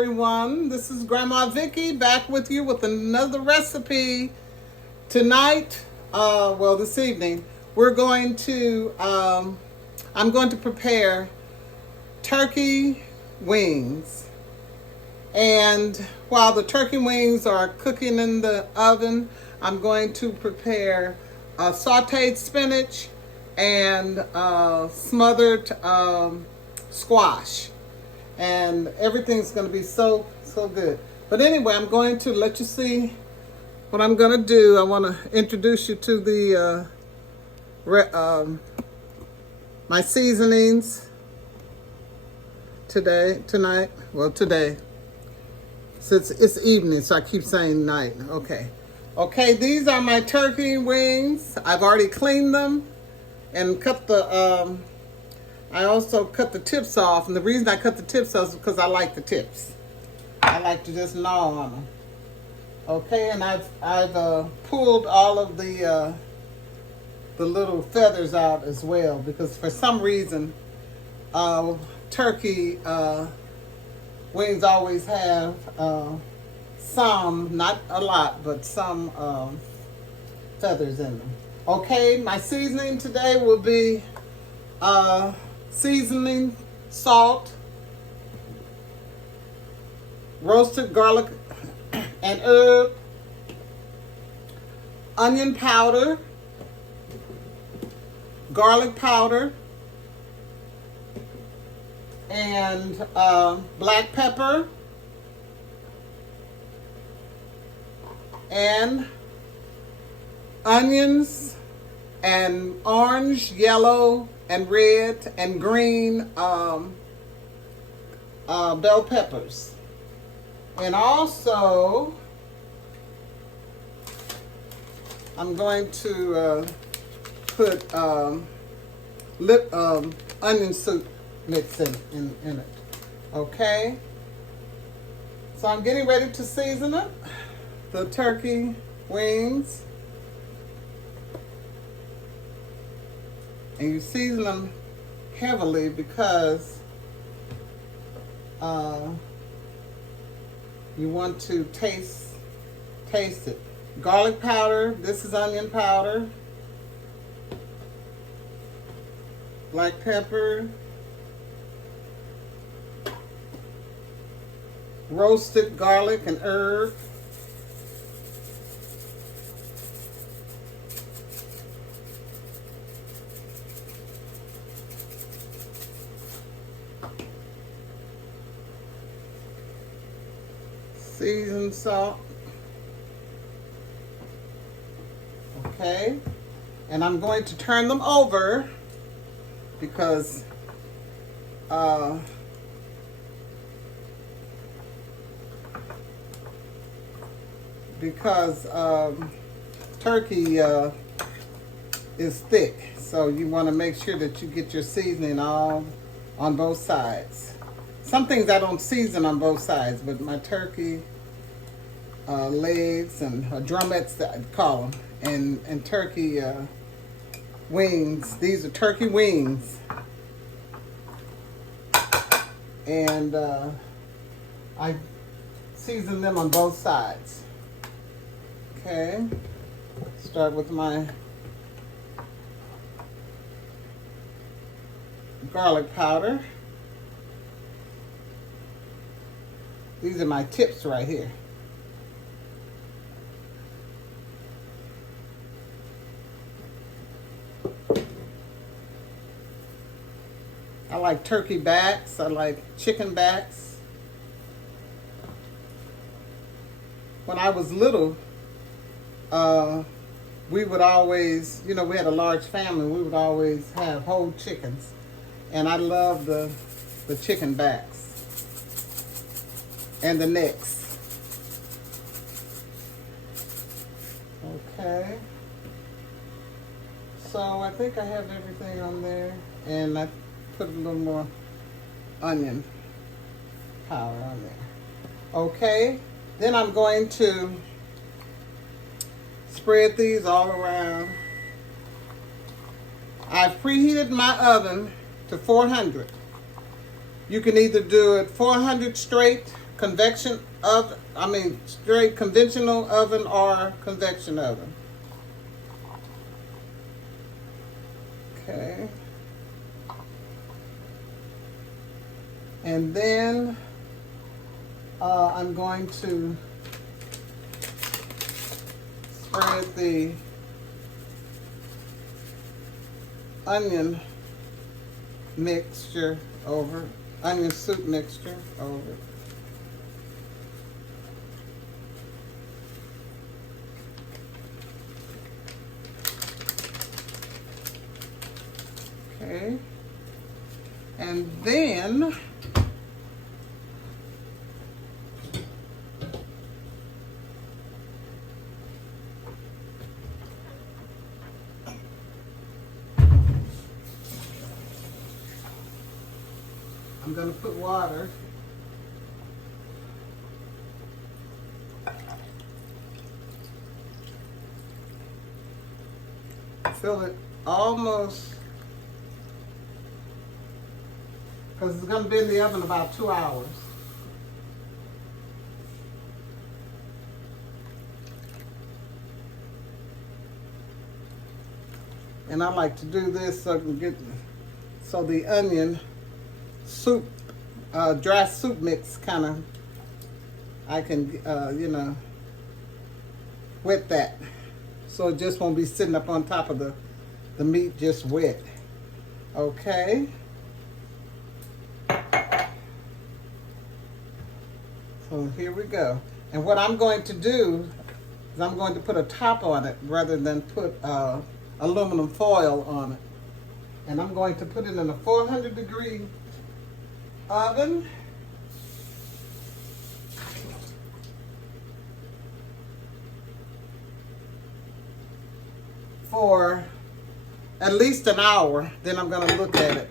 everyone. This is Grandma Vickie back with you with another recipe. Tonight, this evening, I'm going to prepare turkey wings. And while the turkey wings are cooking in the oven, I'm going to prepare sauteed spinach and smothered squash. And everything's going to be so good. But anyway, I'm going to let you see what I'm going to do. I want to introduce you to the my seasonings today. Since it's evening, so I keep saying night. Okay, these are my turkey wings. I've already cleaned them and cut the I also cut the tips off, and the reason I cut the tips off is because I like the tips. I like to just gnaw on them. Okay, and I've pulled all of the little feathers out as well, because for some reason turkey wings always have some, not a lot, but some feathers in them. Okay, my seasoning today will be seasoning, salt, roasted garlic and herb, onion powder, garlic powder, and black pepper, and onions, and orange, yellow, and red, and green bell peppers. And also, I'm going to put onion soup mix in it. Okay? So I'm getting ready to season it. The turkey wings. And you season them heavily because you want to taste it. Garlic powder, this is onion powder. Black pepper. Roasted garlic and herb. Seasoned salt. Okay, and I'm going to turn them over because turkey is thick, so you want to make sure that you get your seasoning all on both sides. Some things I don't season on both sides, but my turkey legs and drumettes, that I'd call them, and turkey wings. These are turkey wings, and I season them on both sides. Okay, start with my garlic powder. These are my tips right here. I like turkey backs. I like chicken backs. When I was little, we would always, we had a large family. We would always have whole chickens. And I love the chicken backs. And the necks. Okay. So I think I have everything on there. And I put a little more onion powder on there. Okay. Then I'm going to spread these all around. I've preheated my oven to 400. You can either do it 400 straight convection oven, straight conventional oven or convection oven. Okay. And then I'm going to spread the onion mixture over, onion soup mixture over. Okay. And then I'm going to put water. Fill it almost, because it's going to be in the oven about 2 hours. And I like to do this so I can get, so the onion soup, dry soup mix kind of, I can, wet that. So it just won't be sitting up on top of the meat just wet. Okay. So here we go. And what I'm going to do is I'm going to put a top on it rather than put aluminum foil on it. And I'm going to put it in a 400-degree oven for at least an hour. Then I'm going to look at it.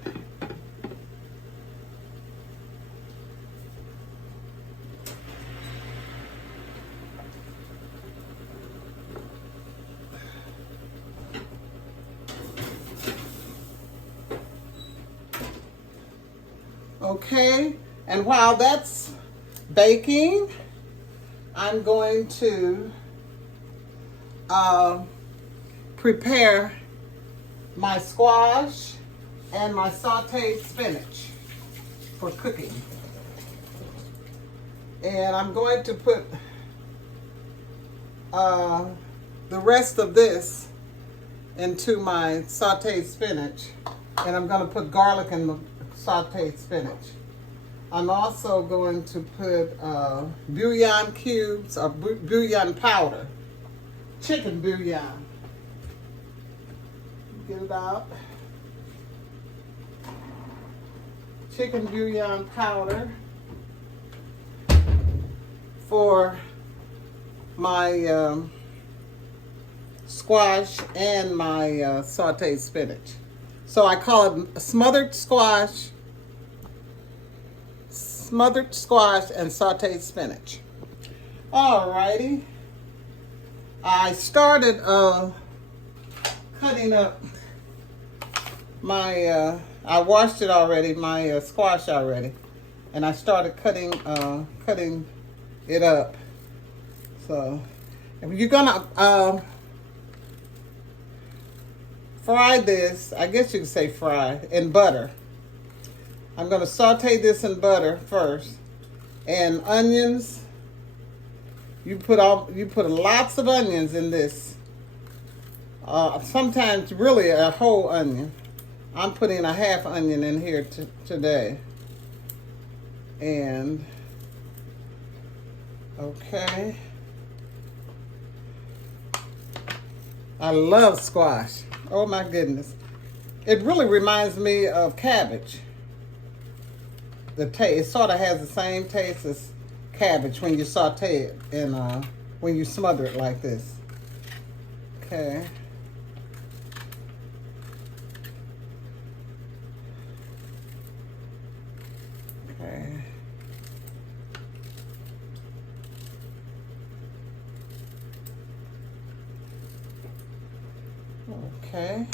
Okay, and while that's baking, I'm going to prepare my squash and my sauteed spinach for cooking. And I'm going to put the rest of this into my sauteed spinach, and I'm going to put garlic in the sauteed spinach. I'm also going to put bouillon cubes or bouillon powder, chicken bouillon. Get it out. Chicken bouillon powder for my squash and my sauteed spinach. So I call it smothered squash and sauteed spinach. Alrighty. I started cutting up my, I washed it already, my squash already. And I started cutting it up. So, if you're gonna fry this, I guess you could say fry, in butter. I'm going to saute this in butter first. And onions, you put lots of onions in this. Sometimes really a whole onion. I'm putting a half onion in here today. And, okay. I love squash. Oh my goodness. It really reminds me of cabbage. The taste, it sort of has the same taste as cabbage when you saute it and when you smother it like this. Okay. Okay. Okay.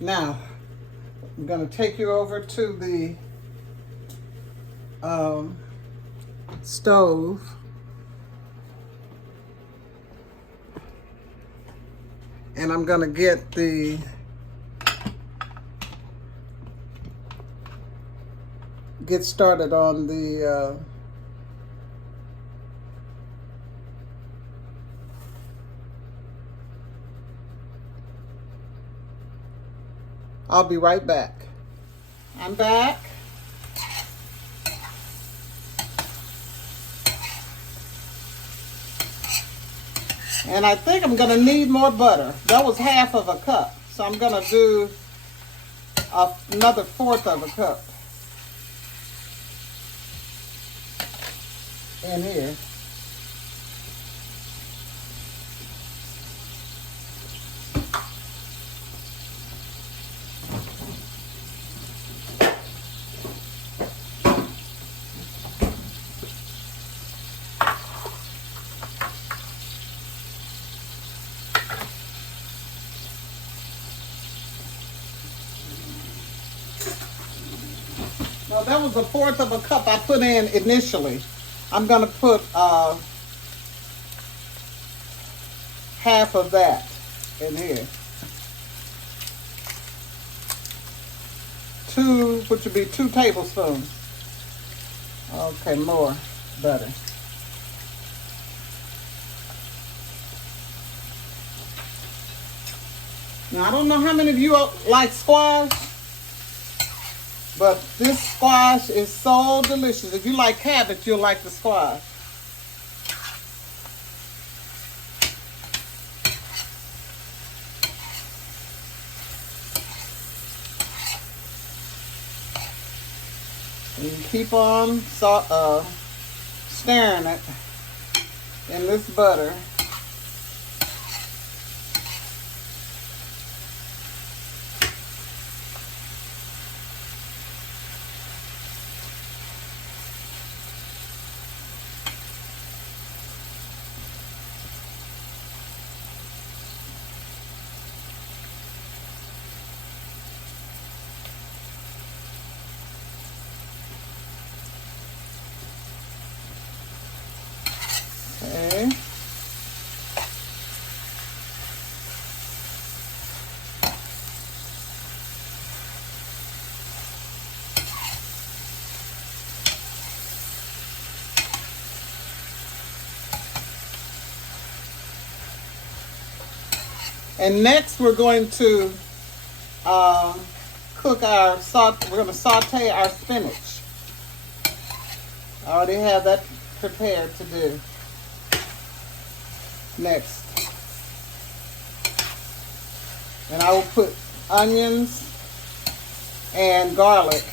Now, I'm going to take you over to the stove. And I'm going to get started on the I'll be right back. I'm back. And I think I'm going to need more butter. That was half of a cup. So I'm going to do another fourth of a cup in here. Now that was a fourth of a cup I put in initially. I'm going to put half of that in here. Which would be 2 tablespoons. Okay, more butter. Now I don't know how many of you like squash, but this squash is so delicious. If you like cabbage, you'll like the squash. And you keep on stirring it in this butter. Okay. And next we're going to cook we're going to saute our spinach. I already have that prepared to do. Next. And I will put onions and garlic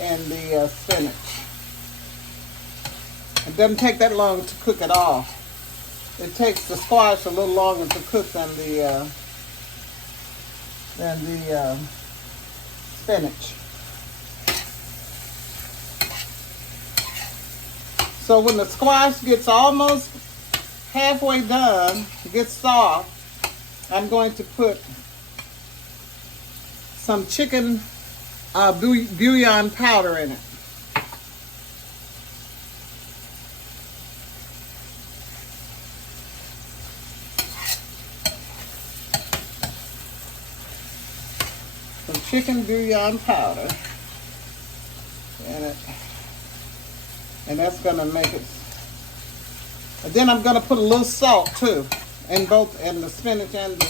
in the spinach. It doesn't take that long to cook at all. It takes the squash a little longer to cook than the spinach. So when the squash gets almost halfway done, gets soft, I'm going to put some chicken bouillon powder in it. Some chicken bouillon powder in it. And that's going to make it. And then I'm going to put a little salt too, in the spinach and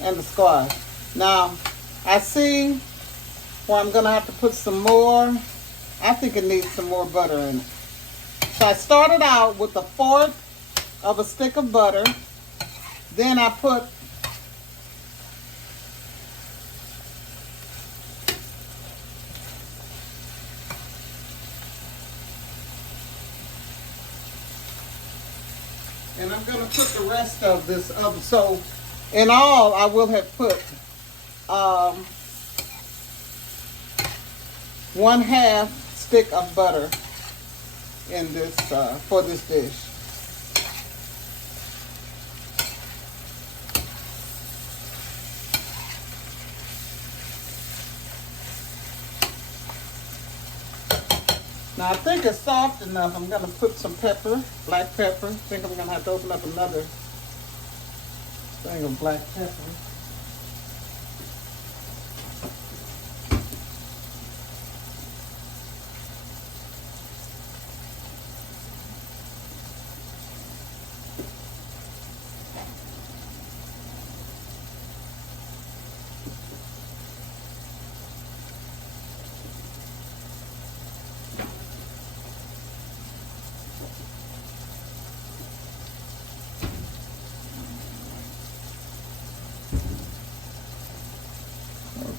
the squash. Now, I see where I'm going to have to put some more. I think it needs some more butter in it. So I started out with 1/4 of a stick of butter. Then I put and I'm going to put the rest of this other. So in all, I will have put 1/2 stick of butter in this for this dish. Now I think it's soft enough. I'm gonna put some pepper, black pepper. I think I'm gonna have to open up another thing of black pepper.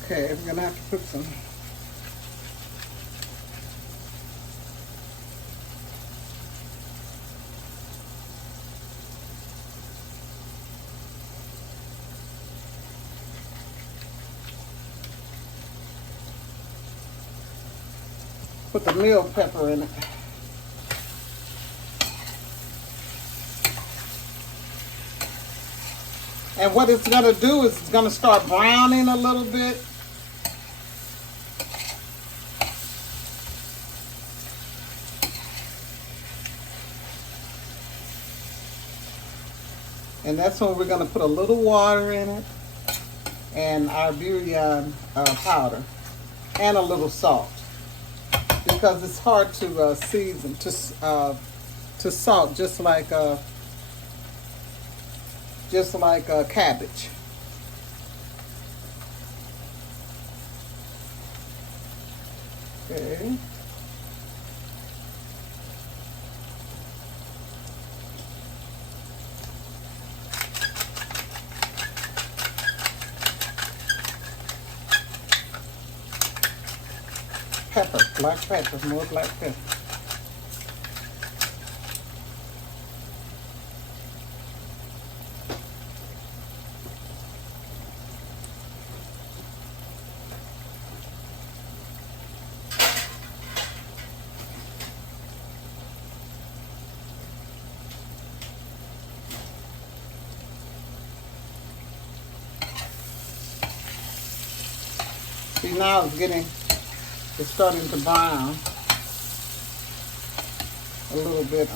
Okay, we're gonna have to put some put the mill pepper in it. And what it's gonna do is it's gonna start browning a little bit. And that's when we're gonna put a little water in it and our bouillon powder and a little salt, because it's hard to season to salt, just like cabbage. Okay. Pepper, black pepper, more black pepper. See, now it's starting to brown a little bit.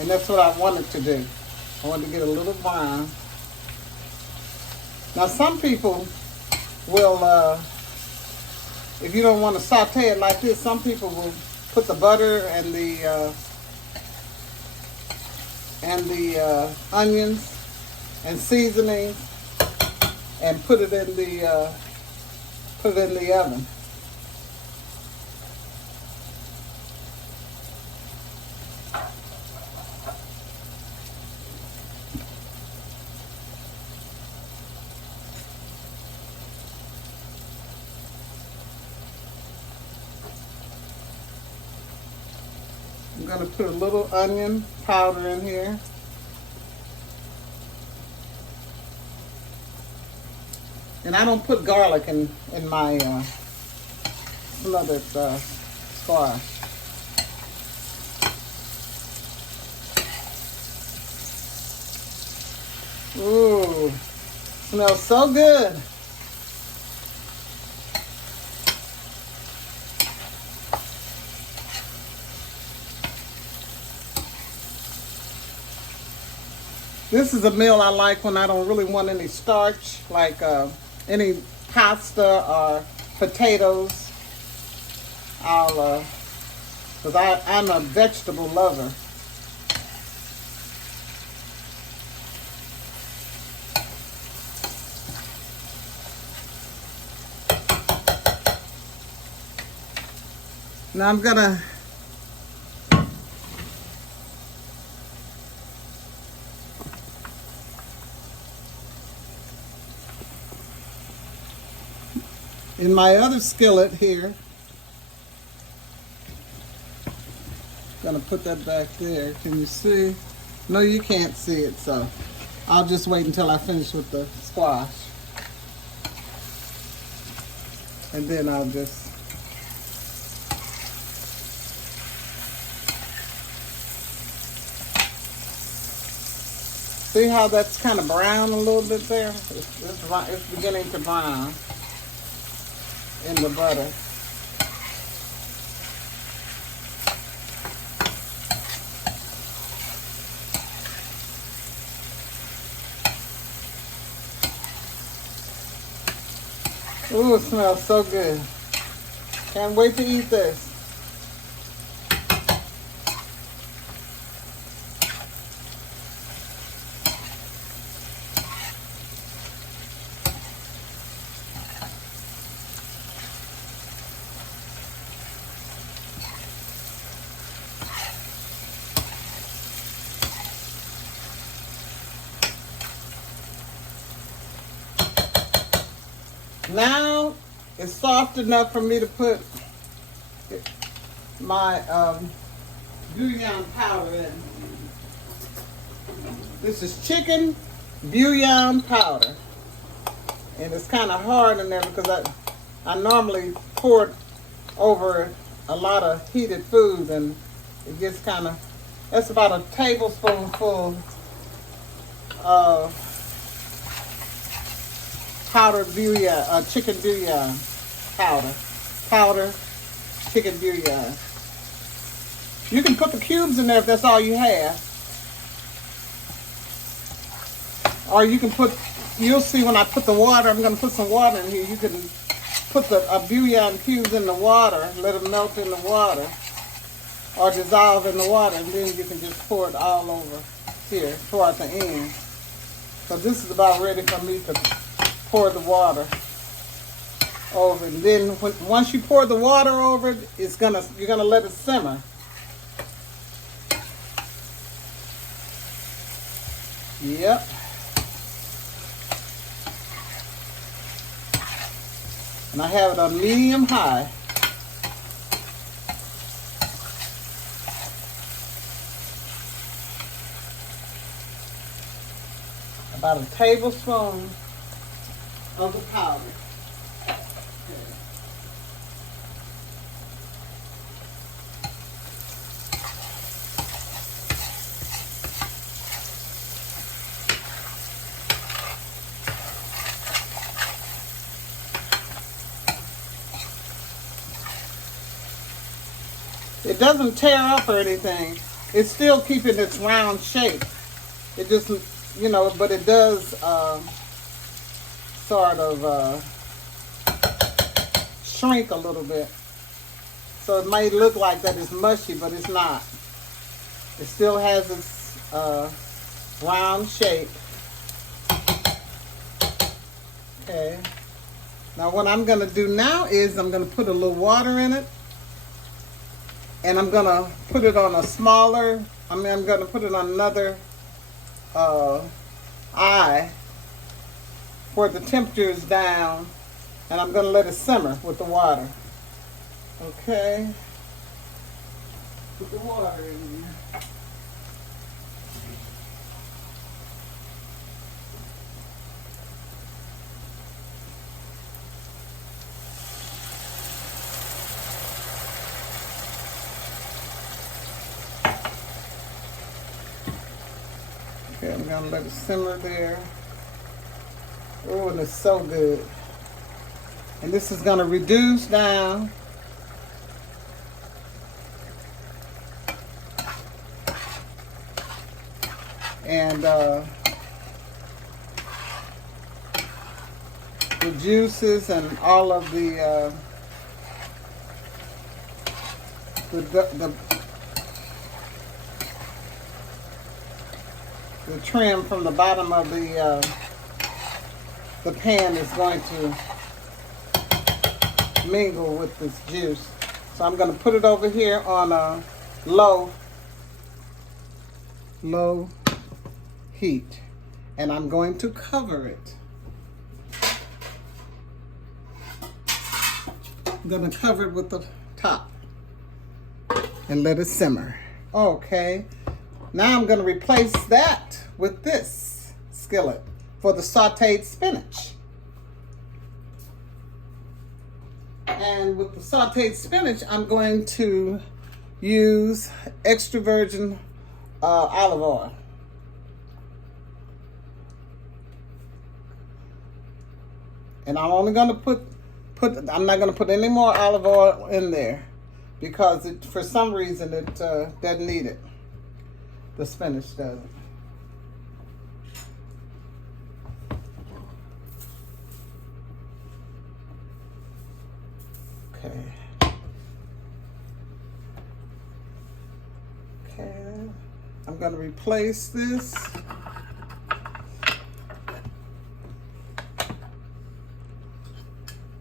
And that's what I wanted to do. I wanted to get a little brown. Now some people will, if you don't want to saute it like this, some people will put the butter and the onions and seasonings and put it in the oven. I'm going to put a little onion powder in here. And I don't put garlic in my smothered squash. Ooh, smells so good. This is a meal I like when I don't really want any starch, like any pasta or potatoes. Because I'm a vegetable lover. Now I'm gonna in my other skillet here, gonna put that back there. Can you see? No, you can't see it, so I'll just wait until I finish with the squash. And then I'll just see how that's kind of brown a little bit there? It's beginning to brown in the butter. Ooh, it smells so good. Can't wait to eat this. Now it's soft enough for me to put my bouillon powder in. This is chicken bouillon powder. And it's kind of hard in there because I normally pour it over a lot of heated food and it gets kind of, that's about a tablespoonful of powdered bouillon, chicken bouillon powder, chicken bouillon. You can put the cubes in there if that's all you have. Or you can put, you'll see when I put the water, I'm going to put some water in here. You can put the bouillon cubes in the water, let them melt in the water, or dissolve in the water, and then you can just pour it all over here toward the end. So this is about ready for me to pour the water over, and then once you pour the water over it, you're gonna let it simmer. Yep. And I have it on medium high. About a tablespoon of the powder. It doesn't tear up or anything. It's still keeping its round shape. It just, but it does sort of shrink a little bit. So it may look like that it's mushy, but it's not. It still has its round shape. Okay. Now what I'm going to do now is I'm going to put a little water in it. And I'm going to put it on a smaller, I'm going to put it on another eye where the temperature is down, and I'm going to let it simmer with the water. Okay. Put the water in there. Okay, I'm going to let it simmer there. Oh, and it's so good. And this is going to reduce down. And the juices and all of the trim from the bottom of the pan is going to mingle with this juice. So I'm going to put it over here on a low heat, and I'm going to cover it. I'm going to cover it with the top and let it simmer. Okay. Now I'm going to replace that with this skillet for the sauteed spinach. And with the sauteed spinach, I'm going to use extra virgin olive oil. And I'm only going to I'm not going to put any more olive oil in there because for some reason it doesn't need it. The spinach doesn't. Okay. Okay. I'm going to replace this.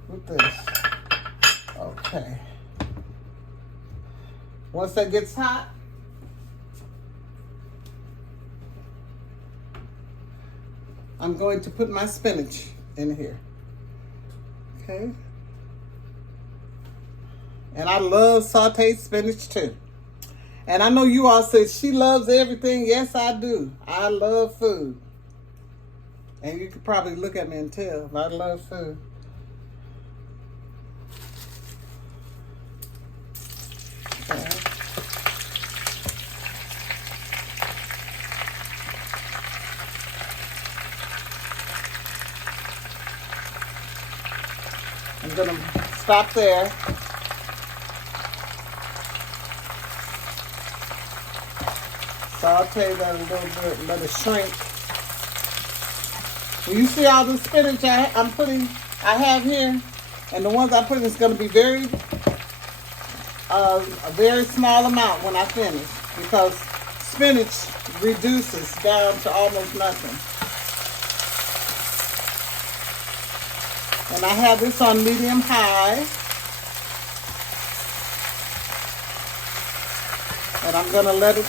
With this. Okay. Once that gets hot, I'm going to put my spinach in here. Okay. And I love sauteed spinach too. And I know you all say she loves everything. Yes, I do. I love food. And you could probably look at me and tell I love food. Okay. I'm going to stop there. Saute that a little bit, let it shrink. Well, you see all the spinach I have here, and the ones I put in is going to be a very small amount when I finish, because spinach reduces down to almost nothing. And I have this on medium high, and I'm going to let it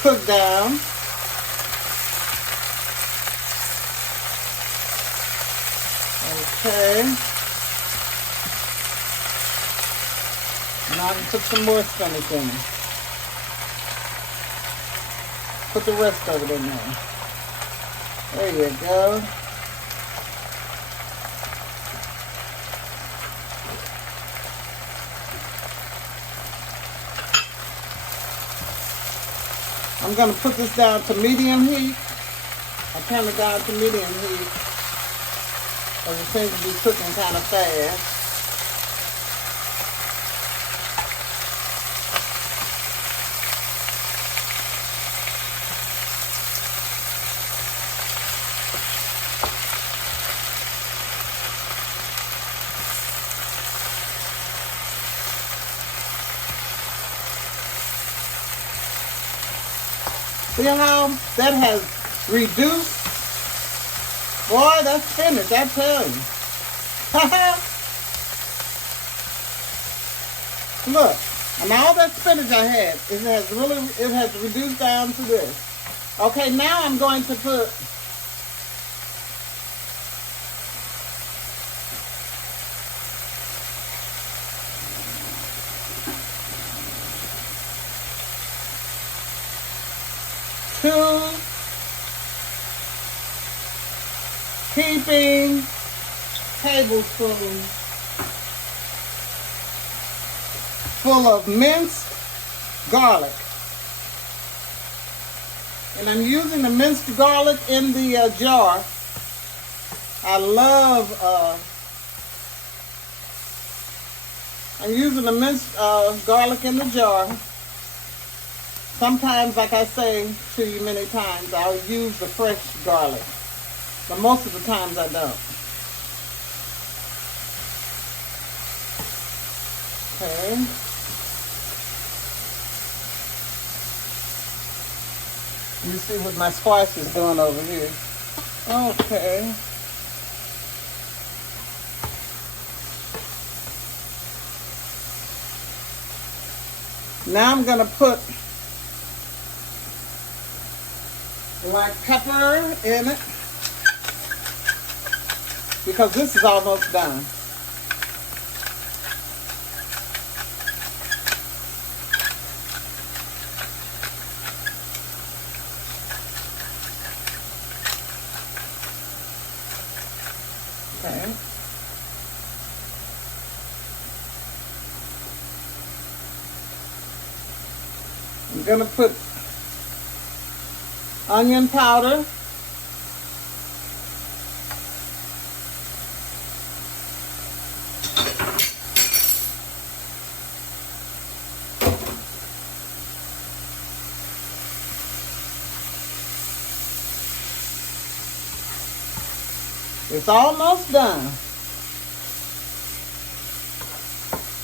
cook down. Okay. Now I can put some more spinach in it. Put the rest of it in there. There you go. I'm going to put this down to medium heat. I turn it down to medium heat because it seems to be cooking kind of fast. See how that has reduced? Boy, that's spinach, I tell you. Look, and all that spinach I had, it has reduced down to this. Okay, now I'm going to put two heaping tablespoons full of minced garlic. And I'm using the minced garlic in the jar. I'm using the minced garlic in the jar. Sometimes, like I say to you many times, I'll use the fresh garlic. But most of the times I don't. Okay. You see what my squash is doing over here. Okay. Now I'm going to put black pepper in it because this is almost done. Okay. I'm going to put onion powder, It's almost done.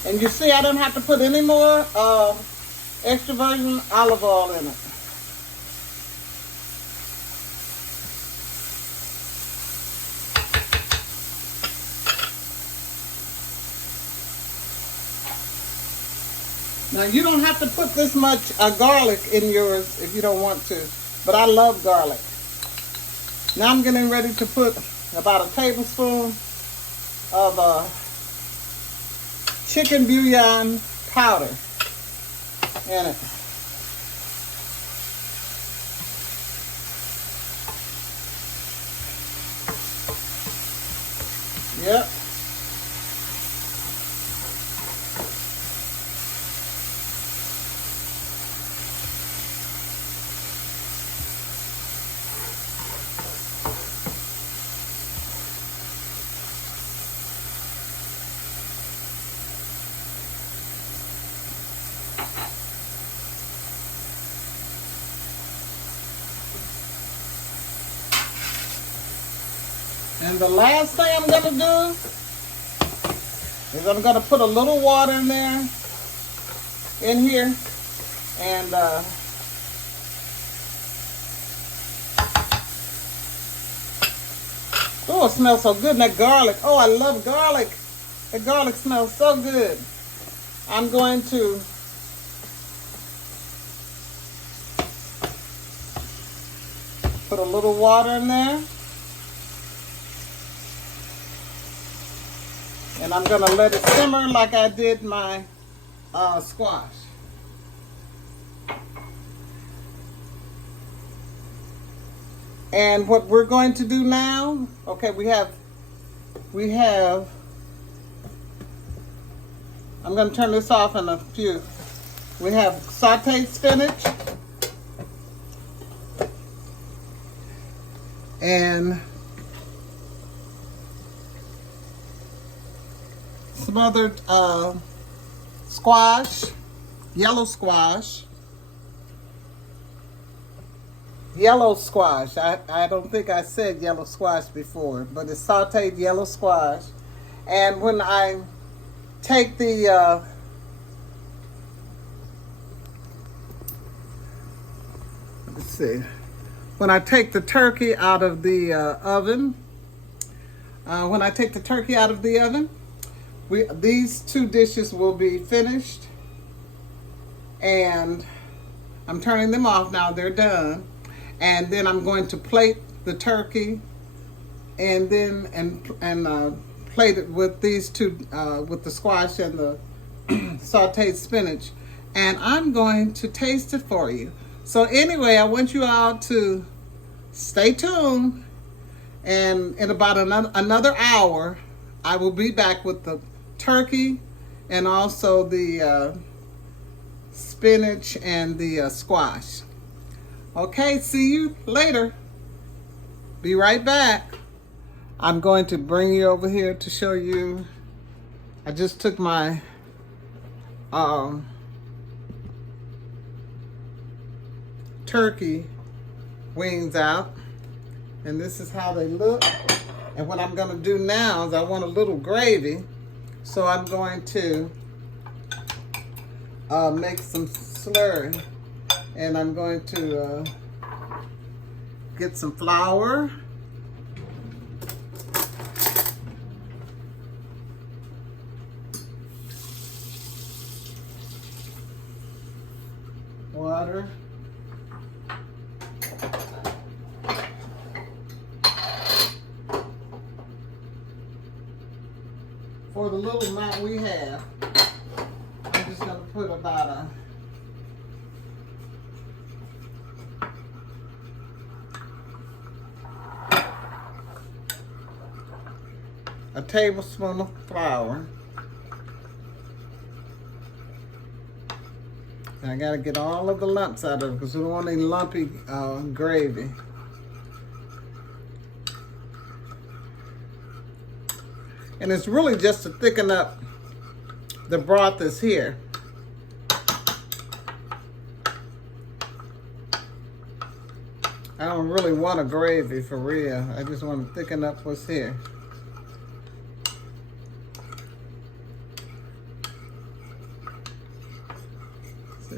And you see, I don't have to put any more extra virgin olive oil in it. Now, you don't have to put this much garlic in yours if you don't want to, but I love garlic. Now I'm getting ready to put about a tablespoon of chicken bouillon powder in it. Yep. And the last thing I'm going to do is I'm going to put a little water in there, in here, and oh, it smells so good. And that garlic, oh, I love garlic. The garlic smells so good. I'm going to put a little water in there. And I'm going to let it simmer like I did my squash. And what we're going to do now, okay, we have, I'm going to turn this off in a few. We have sauteed spinach and smothered squash, yellow squash. Yellow squash. I don't think I said yellow squash before, but it's sauteed yellow squash. And when I take the let's see, when I take the turkey out of the oven, these two dishes will be finished, and I'm turning them off now. They're done, and then I'm going to plate the turkey, and then plate it with these two, with the squash and the sauteed spinach, and I'm going to taste it for you. So anyway, I want you all to stay tuned, and in about another hour, I will be back with the turkey and also the spinach and the squash. Okay, see you later. Be right back. I'm going to bring you over here to show you. I just took my turkey wings out, and this is how they look. And what I'm going to do now is I want a little gravy. So I'm going to make some slurry, and I'm going to get some flour, water, for the little amount we have. I'm just going to put about a tablespoon of flour. And I got to get all of the lumps out of it because we don't want any lumpy gravy. And it's really just to thicken up the broth that's here. I don't really want a gravy for real. I just want to thicken up what's here. See?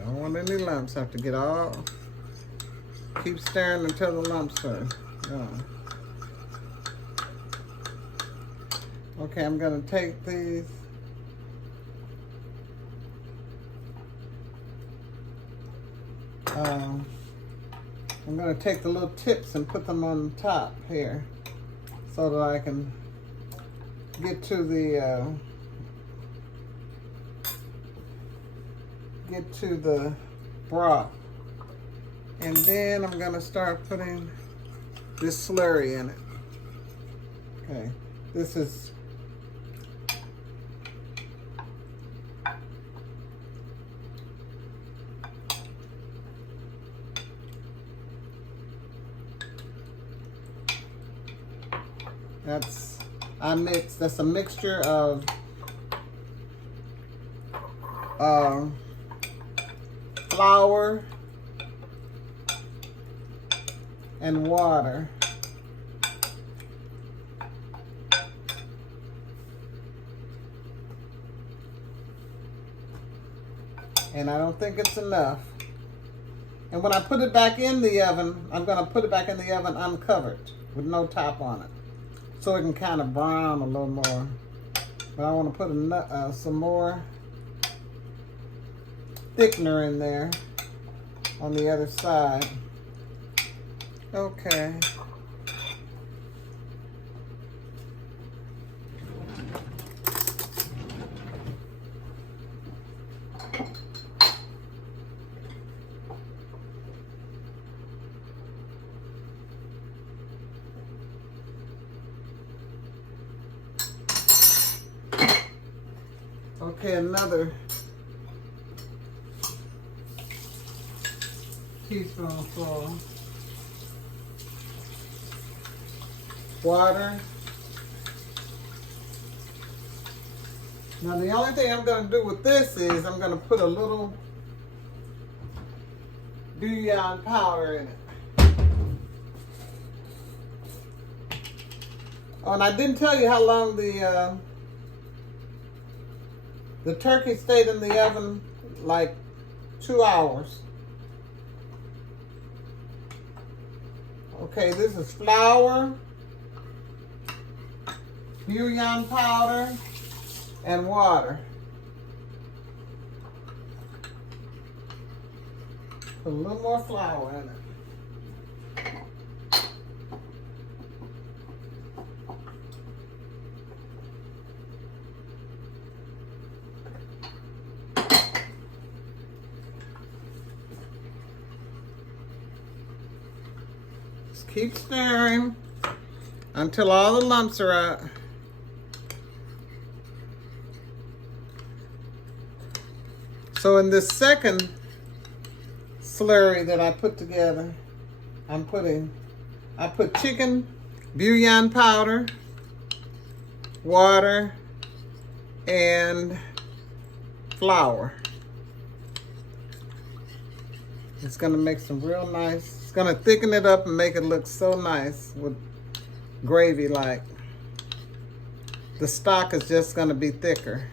Don't want any lumps. Have to get all. Keep stirring until the lumps are gone. Okay, I'm gonna take these. I'm going to take the little tips and put them on the top here so that I can get to the broth. And then I'm going to start putting this slurry in it. Okay, this is that's a mixture of flour and water. And I don't think it's enough. And when I put it back in the oven, I'm going to put it back in the oven uncovered with no top on it, so it can kind of brown a little more. But I want to put some more thickener in there on the other side. Okay. Okay, another teaspoonful water. Now the only thing I'm going to do with this is I'm going to put a little bouillon powder in it. Oh, and I didn't tell you how long the turkey stayed in the oven, like 2 hours. Okay, this is flour, bouillon powder, and water. Put a little more flour in it. Keep stirring until all the lumps are out. So in this second slurry that I put together, I put chicken, bouillon powder, water, and flour. It's gonna make some real nice. It's gonna thicken it up and make it look so nice with gravy like. The stock is just gonna be thicker.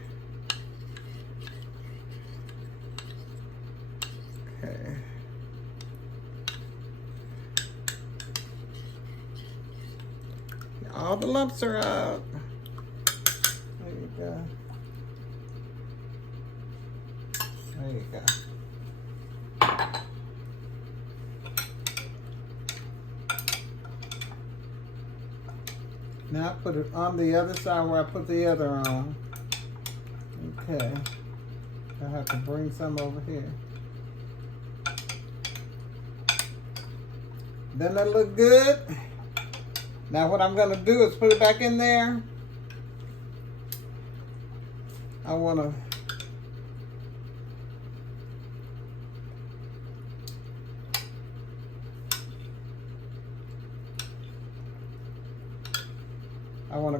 Okay. All the lumps are out. There you go. There you go. Now I put it on the other side where I put the other on. Okay. I have to bring some over here. Doesn't that look good? Now what I'm gonna do is put it back in there. I wanna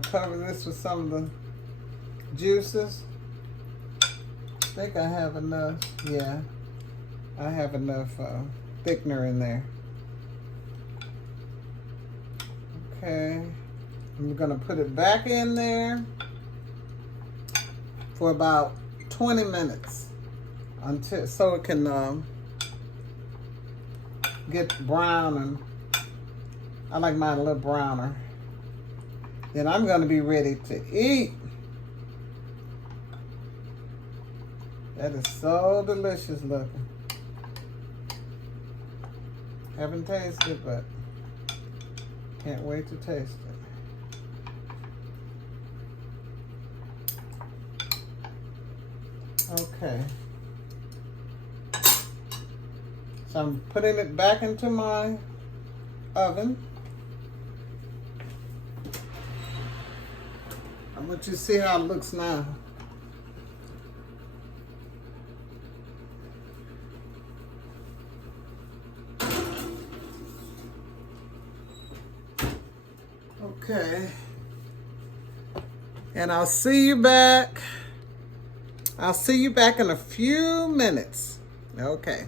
cover this with some of the juices. I think I have enough. Yeah. I have enough thickener in there. Okay, I'm gonna put it back in there for about 20 minutes until so it can get brown, and I like mine a little browner. Then I'm gonna be ready to eat. That is so delicious looking. Haven't tasted, but can't wait to taste it. Okay. So I'm putting it back into my oven. I want you to see how it looks now. Okay. And I'll see you back. I'll see you back in a few minutes. Okay.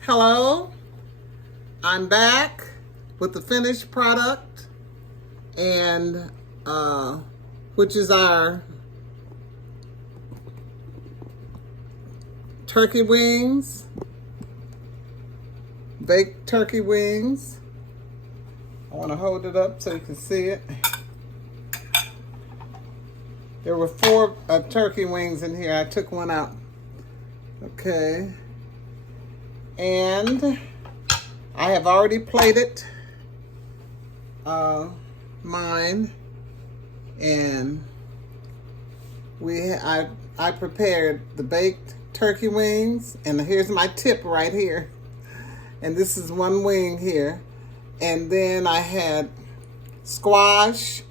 Hello. I'm back with the finished product, and which is our turkey wings, baked turkey wings. I want to hold it up so you can see it. There were 4 turkey wings in here. I took one out. Okay. And I have already plated mine, and I prepared the baked turkey wings, and here's my tip right here. And this is one wing here. And then I had squash,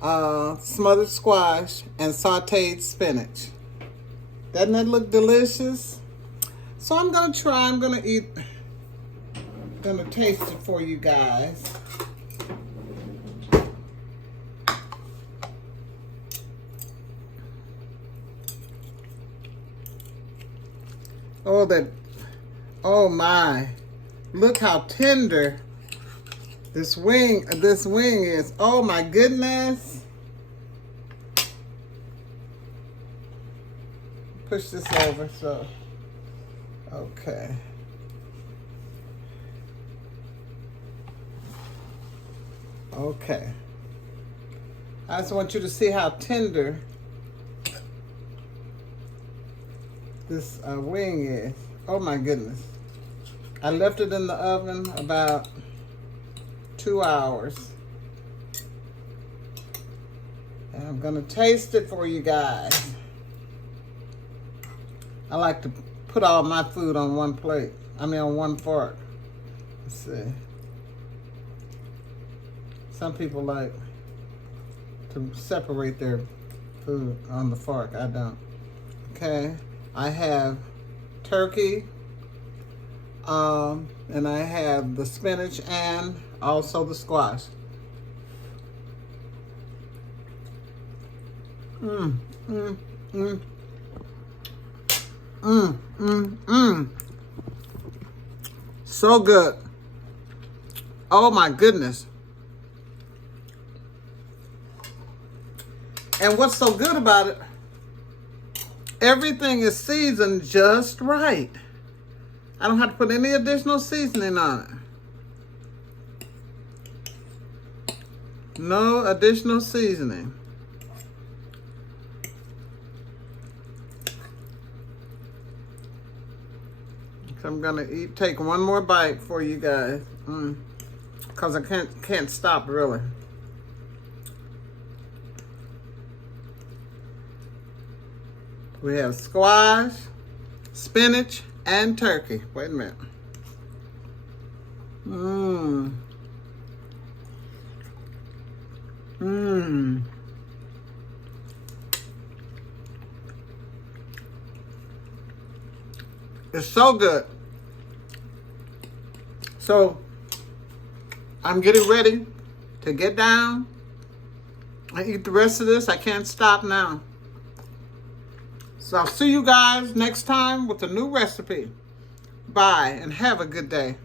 smothered squash, and sauteed spinach. Doesn't that look delicious? So I'm gonna try, I'm gonna taste it for you guys. Oh my, look how tender this wing is. Oh my goodness. Push this over so, okay. Okay. I just want you to see how tender this wing is. Oh my goodness. I left it in the oven about 2 hours. And I'm gonna taste it for you guys. I like to put all my food on one plate. On one fork. Let's see. Some people like to separate their food on the fork. I don't. Okay. I have turkey, and I have the spinach and also the squash. So good. Oh my goodness. And what's so good about it, everything is seasoned just right. I don't have to put any additional seasoning on it. No additional seasoning. So I'm gonna take one more bite for you guys, because I can't stop really. We have squash, spinach, and turkey. Wait a minute. It's so good. So I'm getting ready to get down and eat the rest of this. I can't stop now. So I'll see you guys next time with a new recipe. Bye and have a good day.